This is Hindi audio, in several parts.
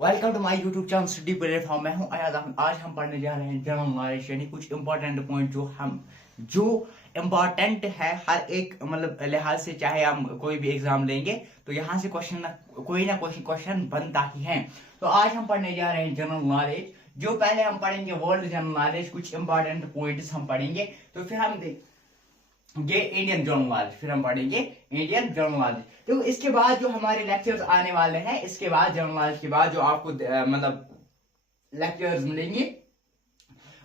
Welcome to my YouTube channel study platform. मैं हूं अयाज अहमद। आज हम पढ़ने जा रहे हैं जनरल नॉलेज, यानी कुछ इंपॉर्टेंट पॉइंट जो इम्पॉर्टेंट है हर एक लिहाज से। चाहे हम कोई भी एग्जाम लेंगे तो यहाँ से कोई ना क्वेश्चन बनता ही है। तो आज हम पढ़ने जा रहे हैं जनरल नॉलेज। जो पहले हम पढ़ेंगे वर्ल्ड जनरल नॉलेज, कुछ इंपॉर्टेंट पॉइंट्स हम पढ़ेंगे। तो फिर हम ये इंडियन जनरल नॉलेज, फिर हम पढ़ेंगे इंडियन जनरल नॉलेज। तो इसके बाद जो हमारे लेक्चर्स आने वाले हैं, इसके बाद जनरल नॉलेज के बाद जो आपको लेक्चर्स मिलेंगे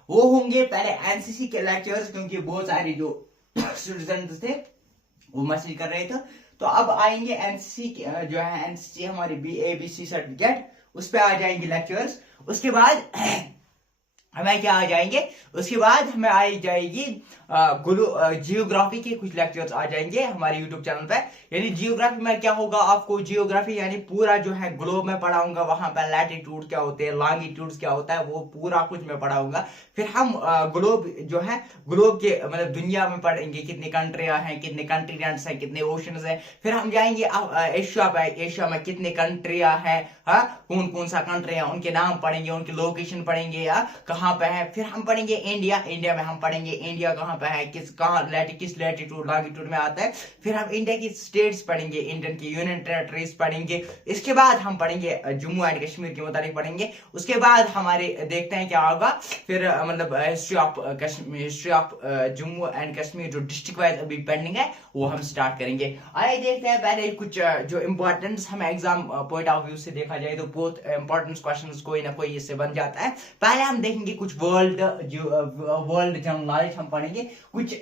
वो होंगे पहले एनसीसी के लेक्चर्स, क्योंकि बहुत सारे जो स्टूडेंट्स थे वो मैसेज कर रहे थे। तो अब आएंगे एनसीसी जो है एनसीसी हमारी BABC सर्टिफिकेट, उस पर आ जाएंगे लेक्चर्स। उसके बाद हमें क्या आ जाएंगे, उसके बाद हमें आई जाएगी जियोग्राफी के कुछ लेक्चर्स आ जाएंगे हमारे यूट्यूब चैनल पे। यानी जियोग्राफी में क्या होगा, आपको जियोग्राफी यानी पूरा जो है ग्लोब में पढ़ाऊंगा। वहां पर लैटिट्यूड क्या होते हैं, लॉन्गिट्यूड क्या होता है, वो पूरा कुछ मैं पढ़ाऊंगा। फिर हम ग्लोब जो है ग्लोब के दुनिया में पढ़ेंगे, कितनी कंट्रियां हैं, कितने कंटिनेंट्स हैं, कितने ओशंस हैं। फिर हम जाएंगे एशिया पे, एशिया में कितने कंट्रियां हैं, कौन कौन सा कंट्री है, उनके नाम पढ़ेंगे, उनकी लोकेशन पढ़ेंगे या कहाँ पे है। फिर हम पढ़ेंगे इंडिया, इंडिया में हम पढ़ेंगे इंडिया कहाँ पे है, किस लैटिट्यूड लॉन्गिट्यूड में आता है। फिर हम इंडिया की स्टेट्स पढ़ेंगे, इंडियन की यूनियन टेरिटरीज पढ़ेंगे। इसके बाद हम पढ़ेंगे जम्मू एंड कश्मीर के मुताबिक पढ़ेंगे। उसके बाद हमारे देखते हैं क्या होगा। फिर history of Kashmir, history of Jammu and Kashmir जो डिस्ट्रिक्ट वाइज अभी पेंडिंग है वो हम स्टार्ट करेंगे। आइए देखते हैं पहले कुछ जो इंपॉर्टेंस हमें एग्जाम पॉइंट ऑफ व्यू से देखा जाए तो बहुत इंपॉर्टेंट क्वेश्चंस कोई ना कोई इससे बन जाता है। पहले हम देखेंगे कुछ वर्ल्ड जनरल नॉलेज हम पढ़ेंगे। कुछ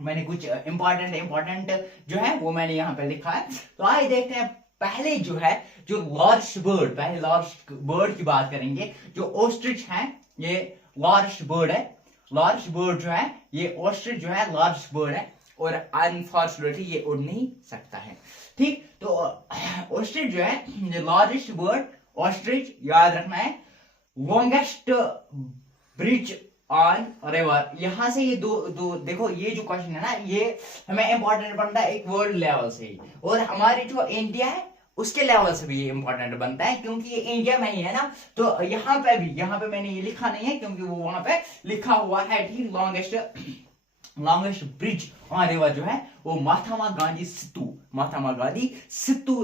मैंने कुछ इंपॉर्टेंट जो है वो मैंने यहाँ पे लिखा है। तो आइए देखते हैं। पहले जो है जो लार्जेस्ट बर्ड, पहले लार्जेस्ट बर्ड की बात करेंगे। जो ऑस्ट्रिच है ये लार्जेस्ट बर्ड है। लार्जेस्ट बर्ड जो है ये ऑस्ट्रिच जो है लार्जेस्ट बर्ड है, और अनफॉर्चुनेटली ये उड़ नहीं सकता है। ठीक, तो ऑस्ट्रिच जो है लार्जेस्ट बर्ड, ऑस्ट्रिच याद रखना है। लॉन्गेस्ट ब्रिज ऑन रिवर, यहां से ये दो देखो, ये जो क्वेश्चन है ना ये हमें इंपॉर्टेंट बनता है एक वर्ल्ड लेवल से ही, और हमारी जो इंडिया है उसके लेवल से भी ये इंपॉर्टेंट बनता है, क्योंकि ये इंडिया में ही है ना। तो यहाँ पे मैंने ये लिखा नहीं है क्योंकि वो वहां पे लिखा हुआ है। ठीक, लॉन्गेस्ट ब्रिज ऑन रिवर जो है वो महात्मा गांधी सेतु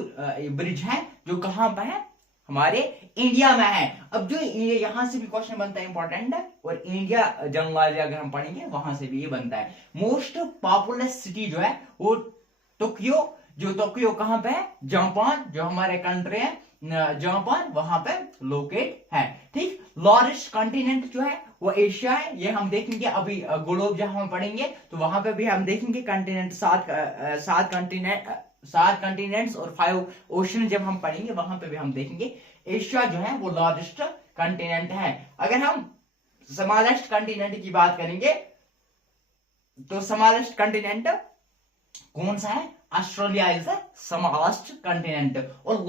ब्रिज है, जो कहां पे है, हमारे इंडिया में है। अब जो यहां से भी क्वेश्चन बनता है इंपॉर्टेंट है, और इंडिया जनरल नॉलेज अगर हम पढ़ेंगे वहां से भी ये बनता है। मोस्ट पॉपुलस सिटी जो है वो टोक्यो, जो टोक्यो कहां पे है, जापान, जो हमारे कंट्री है जापान, वहां पे लोकेट है। ठीक, लार्जेस्ट कॉन्टिनेंट जो है वो एशिया है, ये हम देखेंगे अभी ग्लोब जहां हम पढ़ेंगे तो वहां पे भी हम देखेंगे कंटिनेंट, सात कंटिनेंट्स और 5 ओशन जब हम पढ़ेंगे वहां पे भी हम देखेंगे एशिया जो है वो लार्जेस्ट कंटिनेंट है। अगर हम स्मॉलेस्ट कंटिनेंट की बात करेंगे तो स्मॉलेस्ट कंटिनेंट कौन सा है, Australia is the smallest continent. और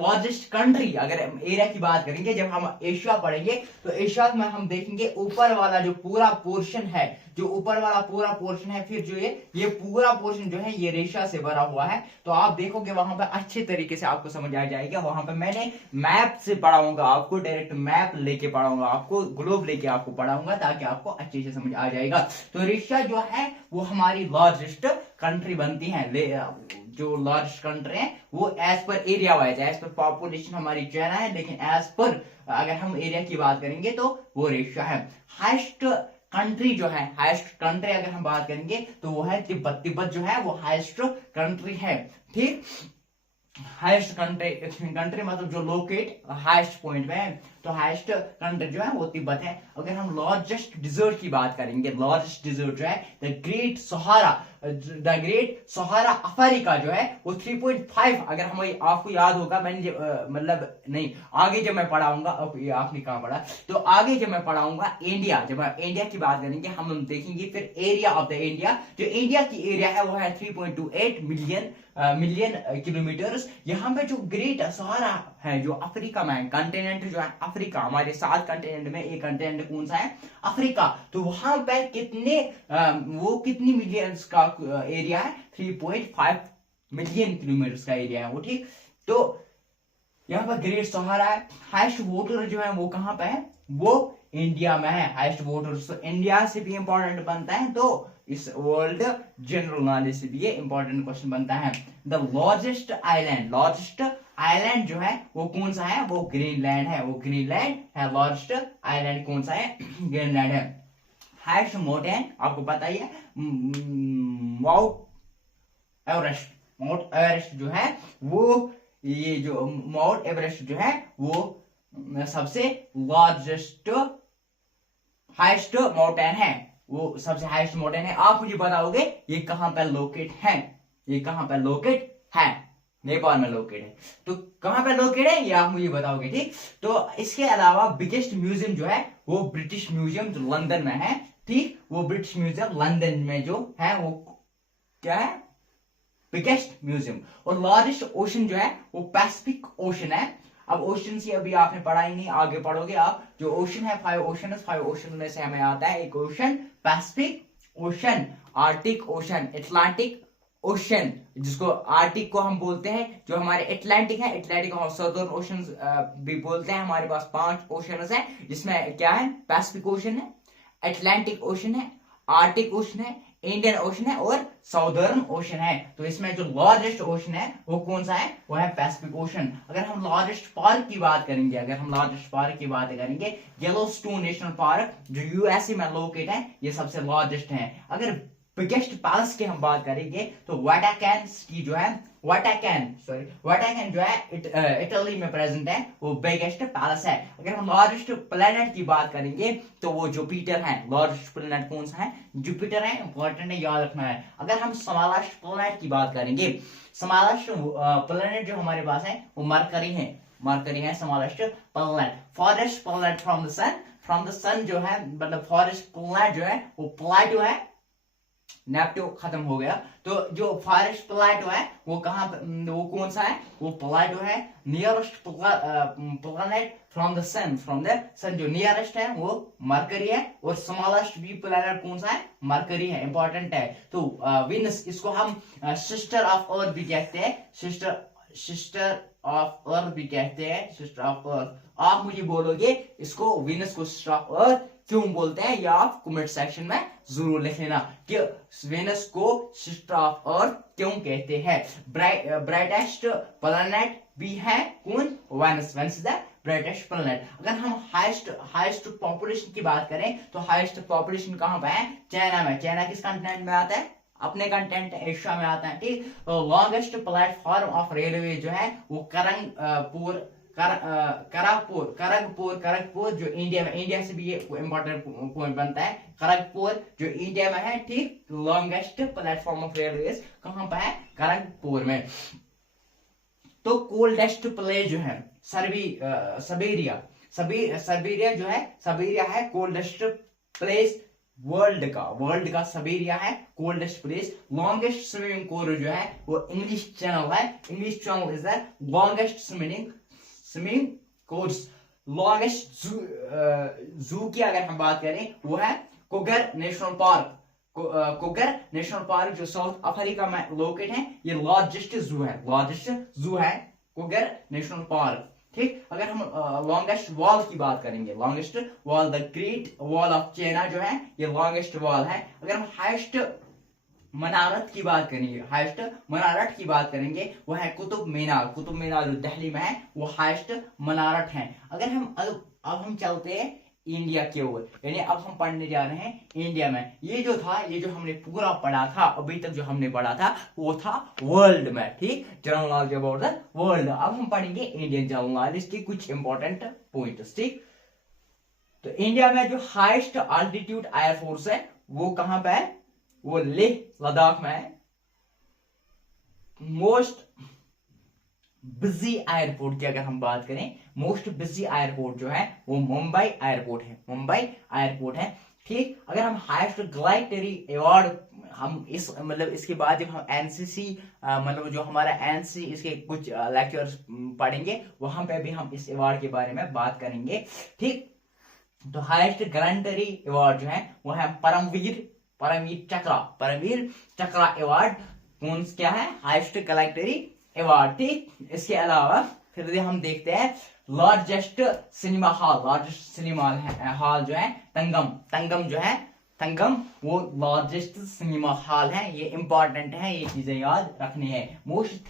लार्जेस्ट कंट्री अगर एरिया की बात करेंगे, जब हम एशिया पढ़ेंगे तो एशिया में हम देखेंगे ऊपर वाला जो पूरा पोर्शन है, फिर जो ये पूरा पोर्शन जो है ये रेशा से भरा हुआ है। तो आप देखोगे वहां पे अच्छे तरीके से आपको समझ आ जाएगा। वहां पे मैंने मैप से पढ़ाऊंगा आपको, डायरेक्ट मैप लेके पढ़ाऊंगा आपको, ग्लोब लेके आपको पढ़ाऊंगा, ताकि आपको अच्छे से समझ आ जाएगा। तो रेशा जो है वो हमारी लार्जेस्ट कंट्री बनती है। जो लार्ज कंट्री है वो एज पर एरिया वाइज, एज पर पॉपुलेशन हमारी चाइना है, लेकिन एज पर अगर हम एरिया की बात करेंगे तो वो रशिया है। हाईएस्ट कंट्री जो है, हाईएस्ट कंट्री अगर हम बात करेंगे तो वो है तिब्बत जो है वो हाईएस्ट कंट्री है। ठीक, हाईएस्ट कंट्री मतलब जो लोकेट हाईएस्ट पॉइंट में है, तो हाईएस्ट कंट्री जो है वो तिब्बत है। अगर हम लार्जेस्ट डिजर्ट की बात करेंगे, लार्जेस्ट डिजर्ट जो है द ग्रेट सहारा अफ्रीका जो है वो 3.5, अगर हमें आपको याद होगा, मैंने नहीं आगे जब मैं पढ़ाऊंगा, अब ये आपने कहां पढ़ा, तो आगे जब मैं पढ़ाऊंगा इंडिया, जब इंडिया की बात करेंगे हम देखेंगे फिर एरिया ऑफ द इंडिया, जो इंडिया की एरिया है वो है 3.28 मिलियन किलोमीटर्स। यहाँ पे जो ग्रेट सहारा है जो अफ्रीका में, कंटिनेंट जो है अफ्रीका, हमारे 7 कंटिनेंट में एक कंटिनेंट कौन सा है, अफ्रीका। तो वहां पे कितनी मिलियंस का एरिया है, 3.5 मिलियन किलोमीटर का एरिया है वो। ठीक, तो यहाँ पर ग्रेट सहारा है। हाईएस्ट वोटर जो है वो कहाँ पे है, वो इंडिया में है हाईएस्ट वोटर। तो इंडिया से भी इंपॉर्टेंट बनता है, तो इस वर्ल्ड जनरल नॉलेज से भी ये इंपॉर्टेंट क्वेश्चन बनता है। द लार्जेस्ट आइलैंड जो है वो कौन सा है, वो ग्रीनलैंड है, वो ग्रीनलैंड है। लार्जेस्ट आइलैंड कौन सा है, ग्रीनलैंड है। हाईएस्ट माउंटेन आपको पता ही है, माउंट एवरेस्ट जो है वो, ये जो माउंट एवरेस्ट जो है वो सबसे लार्जेस्ट हाईएस्ट माउंटेन है, वो सबसे हाईएस्ट माउंटेन है। आप मुझे बताओगे ये कहां पर लोकेट है, ये कहां पर लोकेट है, नेपाल में लोकेट है। तो कहां पर लोकेट है ये आप मुझे बताओगे, ठीक। तो इसके अलावा बिगेस्ट म्यूजियम जो है वो ब्रिटिश म्यूजियम जो लंदन में है, ठीक। वो ब्रिटिश म्यूजियम लंदन में जो है वो क्या है, बिगेस्ट म्यूजियम। और लार्जेस्ट ओशन जो है वो पैसिफिक ओशन है। अब ओशन से अभी आपने पढ़ा ही नहीं, आगे पढ़ोगे आप। जो ओशन है 5 ओशन में से हमें आता है एक ocean Pacific ocean, Arctic ocean, Atlantic ocean, जिसको आर्टिक को हम बोलते हैं। जो हमारे अटलांटिक है, अटलांटिक को सदर्न ओशन भी बोलते हैं। हमारे पास 5 ओशन है, जिसमें क्या है, पैसिफिक ओशन है, अटलांटिक ओशन है, आर्टिक ओशन है, इंडियन ओशन है और साउदर्न ओशन है। तो इसमें जो लार्जेस्ट ओशन है वो कौन सा है, वो है पैसिफिक ओशन। अगर हम लार्जेस्ट पार्क की बात करेंगे, येलोस्टोन नेशनल पार्क जो यूएसए में लोकेट है, ये सबसे लार्जेस्ट है। अगर बिगेस्ट पैलेस की हम बात करेंगे तो वाटिकन सिटी जो है, वाटिकन जो है इटली में प्रेजेंट है, वो बिगेस्ट पैलेस है। अगर हम लार्जेस्ट प्लेनेट की बात करेंगे तो वो जुपिटर है। लार्जेस्ट प्लेनेट कौन सा है, जुपिटर है, इंपॉर्टेंट है, याद रखना है। अगर हम स्मॉलेस्ट प्लेनेट की बात करेंगे, स्मॉलेस्ट प्लेनेट जो हमारे पास है वो मरकरी है smallest planet. First planet from the sun जो है, मतलब फॉरेस्ट प्लेनेट जो है वो प्लेटो है, नेप्टो खत्म हो गया। तो जो फॉरेस्ट प्लेटो है वो कहां, वो कौन सा है, वो प्लेटो है। Nearest planet from the sun जो नियरेस्ट है वो मरकरी है। और स्मॉलेस्ट भी प्लेनेट कौन सा है, मरकरी है, इंपॉर्टेंट है। तो विनस, इसको हम सिस्टर ऑफ अर्थ भी कहते हैं, सिस्टर ऑफ अर्थ भी कहते हैं, सिस्टर ऑफ अर्थ। आप मुझे बोलोगे इसको विनस को सिस्टर ऑफ अर्थ क्यों बोलते हैं, या आप कमेंट सेक्शन में जरूर लिख लेना कि वेनस को सिस्टर ऑफ अर्थ क्यों कहते हैं। ब्राइटेस्ट प्लैनेट भी है कौन, Venus is the brightest planet. अगर हम हाईएस्ट पॉपुलेशन की बात करें तो हाईएस्ट पॉपुलेशन कहां पे है, चाइना में। चाइना किस कंटिनेंट में आता है, अपने कंटेंट एशिया में आता है, ठीक। लॉन्गेस्ट प्लेटफॉर्म ऑफ रेलवे जो है वो करगपुर जो इंडिया से भी ये इंपॉर्टेंट पॉइंट बनता है। करगपुर जो इंडिया में है, ठीक। लॉन्गेस्ट प्लेटफॉर्म ऑफ रेलवेज कहां पर है, करगपुर में। तो कोल्डेस्ट प्लेस जो है साइबेरिया जो है, साइबेरिया है कोल्डेस्ट प्लेस वर्ल्ड का साइबेरिया है coldest place. Longest swimming corridor जो है वो इंग्लिश चैनल है। English channel is the longest swimming course. Longest जू की अगर हम बात करें वो है कोगर नेशनल पार्क। कोगर नेशनल पार्क जो साउथ अफ्रीका में लोकेट है, ये लार्जेस्ट जू है कोगर नेशनल पार्क, ठीक। अगर हम लॉन्गेस्ट वॉल की बात करेंगे, longest wall the great wall of China जो है ये लॉन्गेस्ट वॉल है। अगर हम हाईएस्ट मनारत की बात करेंगे वो है कुतुब मीनार जो दिल्ली में है, वो हाईएस्ट मनारत है। अगर हम अब हम चलते हैं इंडिया के ओर, यानी अब हम पढ़ने जा रहे हैं इंडिया में। ये जो हमने पूरा पढ़ा था अभी तक, जो हमने पढ़ा था वो था वर्ल्ड में, ठीक। General knowledge about the world. अब हम पढ़ेंगे इंडियन जनरल नॉलेज के कुछ इंपॉर्टेंट पॉइंट्स, ठीक। तो इंडिया में जो हाईएस्ट अल्टीट्यूड एयरफोर्स है वो कहां पे है, वो लेह लद्दाख में है। मोस्ट बिजी एयरपोर्ट की अगर हम बात करें, मोस्ट बिजी एयरपोर्ट जो है वो मुंबई एयरपोर्ट है, ठीक। अगर हम हाईएस्ट ग्लाइटरी अवार्ड, हम इसके बाद जब हम एनसीसी मतलब जो हमारा एनसीसी इसके कुछ लेक्चर्स पढ़ेंगे, वहां पे भी हम इस अवार्ड के बारे में बात करेंगे, ठीक। तो हाईएस्ट ग्लाइटरी अवार्ड जो है वो है परमवीर चक्रा अवार्ड। कौन क्या है, हाईएस्ट ग्लाइटरी अवार्ड, ठीक। इसके अलावा फिर हम देखते हैं लार्जेस्ट सिनेमा हॉल जो है तंगम जो है तंगम, वो लार्जेस्ट सिनेमा हॉल है। ये इंपॉर्टेंट है, ये चीजें याद रखनी है। मोस्ट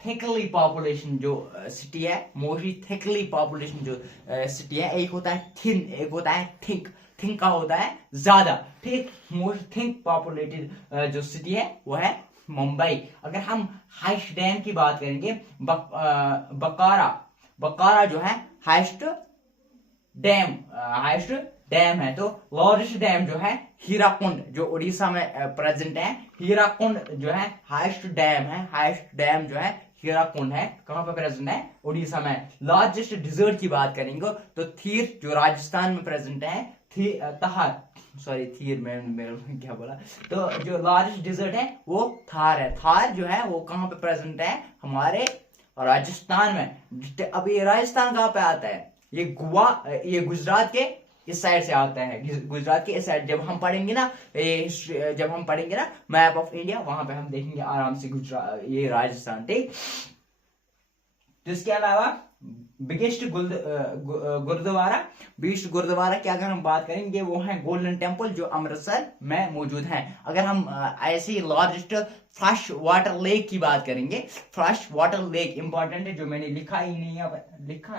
थिकली पॉपुलेशन जो सिटी है, मोस्टली थिकली पॉपुलेशन जो सिटी है, एक होता है थिन, एक होता है थिंक। थिंक का होता है ज्यादा, ठीक। मोस्ट थिंक पॉपुलेटेड जो सिटी है वो है मुंबई। अगर हम हाइस्ट डैम की बात करेंगे, बकारा जो है हाइस्ट डैम है। तो लार्जेस्ट डैम जो है हीराकुंड, जो उड़ीसा में प्रेजेंट है। हीराकुंड जो है हाइस्ट डैम जो है हीराकुंड है। कहां पर प्रेजेंट है? उड़ीसा में। लार्जेस्ट डिजर्ट की बात करेंगे तो थीर जो राजस्थान में प्रेजेंट है। थीर में क्या बोला, तो जो लार्जेस्ट डिजर्ट है वो थार है। थार जो है वो कहां पे प्रेजेंट है? हमारे राजस्थान में। अब ये राजस्थान कहां पे आता है? ये गुजरात के इस साइड से आता है, गुजरात के इस साइड। जब हम पढ़ेंगे ना मैप ऑफ इंडिया, वहां पे हम देखेंगे आराम से गुजरात, ये राजस्थान, ठीक। तो इसके अलावा बिगेस्ट गुरुद्वारा की अगर हम बात करेंगे, वो है गोल्डन टेम्पल, जो अमृतसर में मौजूद है। अगर हम ऐसे ही लार्जेस्ट फ्रेश वाटर लेक की बात करेंगे, फ्रेश वाटर लेक इंपॉर्टेंट है, जो मैंने लिखा ही नहीं है, लिखा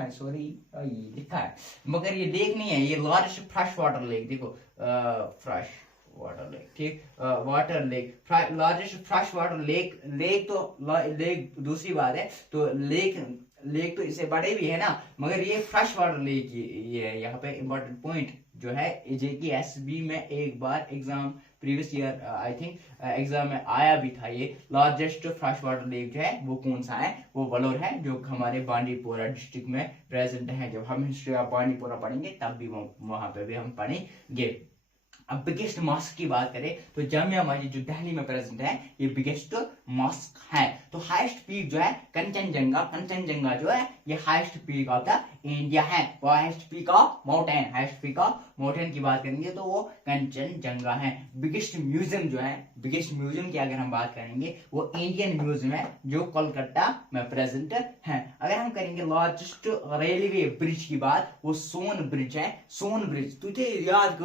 है मगर ये लेक नहीं है, ये लार्जेस्ट फ्रेश वाटर लेक। देखो फ्रेश वाटर लेक, ठीक। Water lake, largest fresh water lake. Lake दूसरी बात है, तो लेक तो इससे बड़े भी है ना, मगर ये फ्रेश वाटर लेक ये है। यहाँ पे इंपॉर्टेंट पॉइंट जो है, JKSB में एक बार exam previous year I think exam में आया भी था। ये लार्जेस्ट फ्रेश वाटर लेक जो है वो कौन सा है? वो वलोर है, जो हमारे बांडीपोरा डिस्ट्रिक्ट में प्रेजेंट है। जब हम हिस्ट्री ऑफ बांडीपोरा पढ़ेंगे तब भी वहां पे भी हम पढ़ेंगे। अब बिगेस्ट मॉस्क की बात करें तो जामिया मस्जिद जो दिल्ली में प्रेजेंट है, ये बिगेस्ट मॉस्क है। तो हाईएस्ट पीक जो है कंचनजंगा जो है, ये highest peak of the India है। वो हाईएस्ट पीक ऑफ माउंटेन की बात करेंगे तो वो कंचनजंगा है। बिगेस्ट म्यूजियम की अगर हम बात करेंगे, वो इंडियन म्यूजियम है, जो कोलकाता में प्रेजेंट है। अगर हम करेंगे लार्जेस्ट रेलवे ब्रिज की बात, वो सोन ब्रिज है। सोन ब्रिज तुझे याद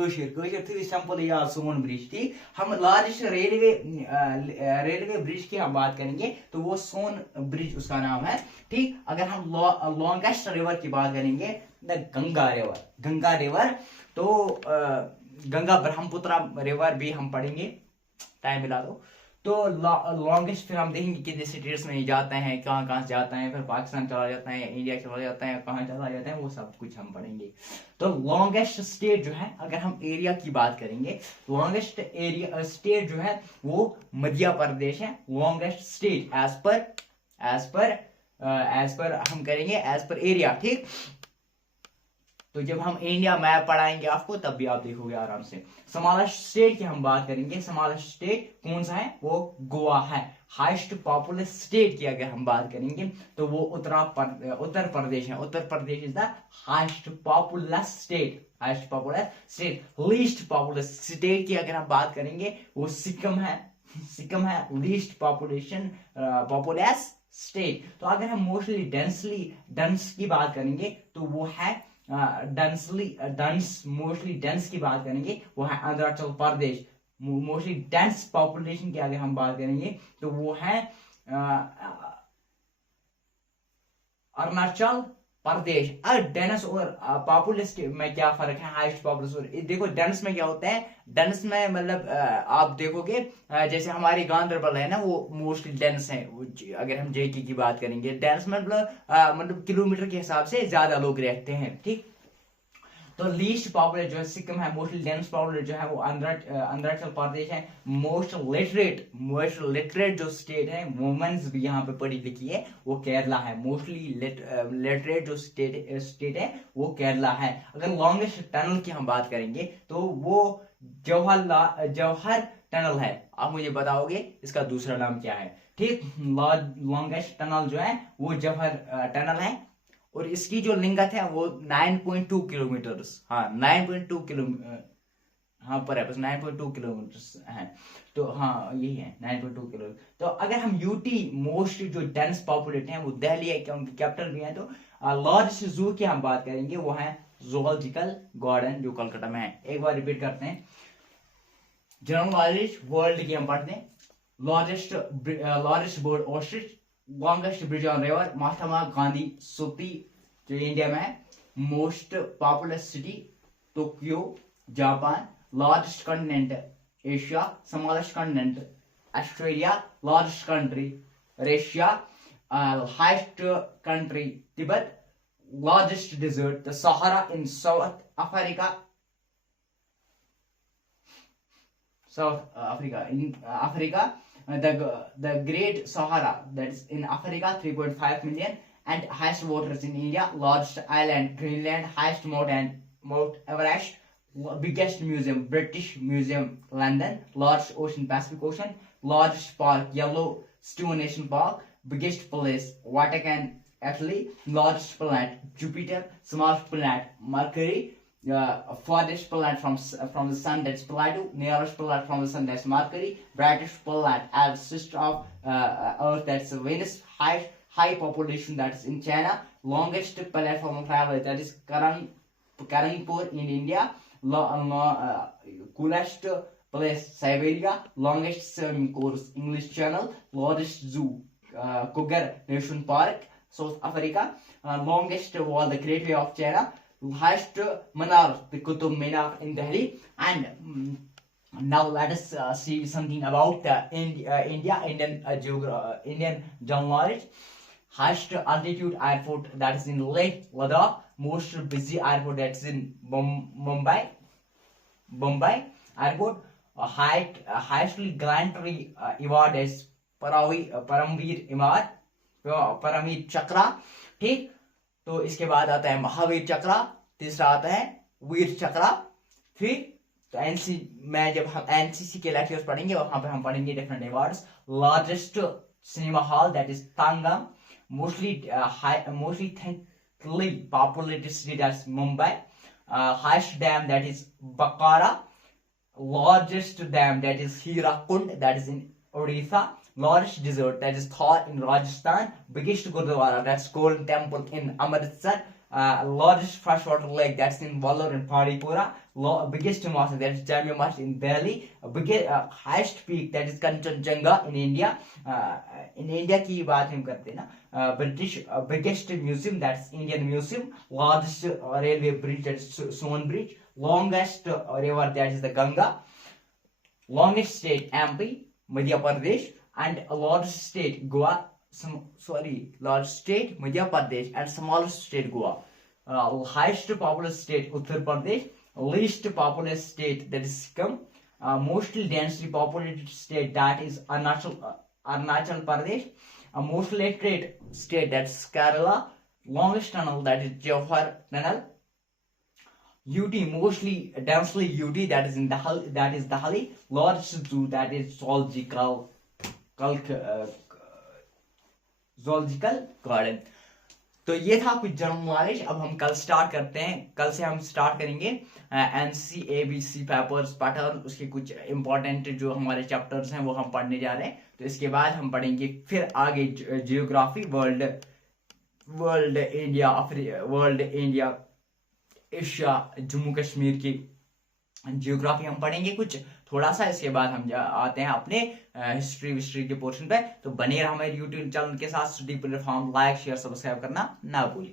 सिंपल याद, सोन ब्रिज, ठीक। हम लार्जेस्ट रेलवे ब्रिज की हम बात करेंगे तो वो सोन ब्रिज उसका नाम है, ठीक। अगर हम लॉन्गेस्ट रिवर की बात करेंगे, गंगा रिवर, तो गंगा ब्रह्मपुत्र रिवर भी हम पढ़ेंगे, टाइम मिला तो लॉन्गेस्ट फिर हम देखेंगे कितने स्टेट्स में जाते हैं, कहाँ से जाता है, फिर पाकिस्तान चला जाता है, इंडिया चला जाता है, कहाँ चला जाता है, वो सब कुछ हम पढ़ेंगे। तो लॉन्गेस्ट स्टेट जो है, अगर हम एरिया की बात करेंगे, लॉन्गेस्ट एरिया स्टेट जो है वो मध्य प्रदेश है। लॉन्गेस्ट स्टेट एज पर हम करेंगे एज पर एरिया, ठीक। तो जब हम इंडिया मैप पढ़ाएंगे आपको, तब भी आप देखोगे आराम से। स्मॉलेस्ट स्टेट की हम बात करेंगे, स्मॉलेस्ट स्टेट कौन सा है? वो गोवा है। हाईएस्ट पॉपुलस स्टेट की अगर हम बात करेंगे तो वो उत्तर प्रदेश है। Uttar Pradesh is the highest populous state. Least populous state की अगर हम बात करेंगे, वो सिक्किम है लीस्ट पॉपुलस स्टेट। तो अगर हम मोस्टली डेंस की बात करेंगे तो वो है मोस्टली डेंस की बात करेंगे, वो है Arunachal Pradesh. Mostly dense population की अगर हम बात करेंगे तो वो है अरुणाचल प्रदेश। डेंस और पॉपुलस में क्या फर्क है? हाईएस्ट पॉपुलस और देखो, डेंस में क्या होता है? डेंस में मतलब आप देखोगे जैसे हमारे गांधरबल है ना, वो मोस्टली डेंस है। अगर हम JK की बात करेंगे, डेंस में मतलब किलोमीटर के हिसाब से ज्यादा लोग रहते हैं, ठीक। तो लीस्ट पॉपुलर जो है सिक्किम है। मोस्ट डेंस पॉपुलर जो है वो अरुणाचल प्रदेश है। मोस्ट लिटरेट जो स्टेट है, वुमेन्स भी यहाँ पे पढ़ी लिखी है, वो केरला है। मोस्टली लिटरेट जो स्टेट है वो केरला है। अगर लॉन्गेस्ट टनल की हम बात करेंगे तो वो जवाहर टनल है। आप मुझे बताओगे इसका दूसरा नाम क्या है, ठीक। लॉन्गेस्ट टनल जो है वो जवाहर टनल है, और इसकी जो लिंगत है वो 9.2 किलोमीटर, हाँ 9.2 किलोमीटर, हाँ पर है, बस 9.2 किलोमीटर है। तो हाँ यही है 9.2 किलोमीटर। तो अगर हम यूटी मोस्ट जो डेंस पॉपुलेटेड है वो दिल्ली है, उनकी कैपिटल भी है। तो लार्जेस्ट जू की हम बात करेंगे वो है जूलॉजिकल गार्डन जो कोलकाता में है। एक बार रिपीट करते हैं, जनरल नॉलेज वर्ल्ड की हम पढ़ते हैं। Largest bird ostrich, longest bridge on river Mahatma Gandhi soupy जो इंडिया में है। Most populous city Tokyo Japan. Largest continent Asia, smallest continent Australia, largest country Russia, highest country Tibet, largest desert the Sahara in South Africa. In Africa, the Great Sahara, that is in Africa, 3.5 million, and highest waters in India, largest island Greenland, highest mountain Mount Everest, biggest museum British Museum London, largest ocean Pacific Ocean, largest park Yellowstone National Park, biggest place Vatican, actually largest planet Jupiter, smallest planet Mercury, farthest planet from the sun, that's Pluto, nearest planet from the sun, that's Mercury, brightest planet as sister of Earth, that's Venus, high population, that's in China, longest platform of travel, that is Karampur in India, coolest place Siberia, longest swimming course English Channel, largest zoo Kruger National Park, South Africa, longest wall the Great Wall of China, highest Minar the Qutub Minar in Delhi. And now let us see something about Indian general knowledge. Highest altitude airport, that is in Leh Ladakh. Most busy airport, that's in Mumbai airport. Highest gallantry award is Paramveer चक्रा। ठीक, तो इसके बाद आता है महावीर चक्रा, तीसरा आता है वीर चक्रा। फिर तो एनसी में जब हम एनसीसी के लेक्चर्स पढ़ेंगे वहां पे हम पढ़ेंगे different awards. Largest cinema hall, that is Thangam, mostly thickly populated city, that's Mumbai. Highest dam, that is Bakara. Largest dam, that is Hirakund, that is in Odisha. Largest desert, that is Thar in Rajasthan. Biggest Gurdwara, that's Golden Temple in Amritsar. Largest freshwater lake, that's in Vellore in Padipura. Biggest mosque, that is Jamia Masjid in Delhi. Highest peak, that is Kanchenjunga in India. In India की बात हम करते हैं ना, British biggest museum, that's Indian Museum. Largest railway bridge, that's Swan Bridge. Longest river, that is the Ganga. Longest state MP Madhya Pradesh, and largest state Goa. Largest state Madhya Pradesh and smallest state Goa. Highest populous state Uttar Pradesh. Least populous state, that is Sikkim. Mostly densely populated state, that is Arunachal Pradesh. Most literate state, that's Kerala. Longest tunnel, that is Jawahar Tunnel. UT, mostly densely UT, that is in Delhi, that is Delhi. Largest zoo, that is zoological garden. तो ये था कुछ जनरल नॉलेज। अब हम कल स्टार्ट करते हैं। कल से हम स्टार्ट करेंगे एनसी एबीसी पेपर्स पैटर्न, उसके कुछ इंपॉर्टेंट जो हमारे चैप्टर्स हैं वो हम पढ़ने जा रहे हैं। तो इसके बाद हम पढ़ेंगे फिर आगे geography, world India Asia, Jammu Kashmir की जियोग्राफी हम पढ़ेंगे कुछ थोड़ा सा। इसके बाद हम आते हैं अपने हिस्ट्री के पोर्शन पे। तो बने रहो हमारे यूट्यूब चैनल के साथ। Study platform like share subscribe करना ना भूलिए।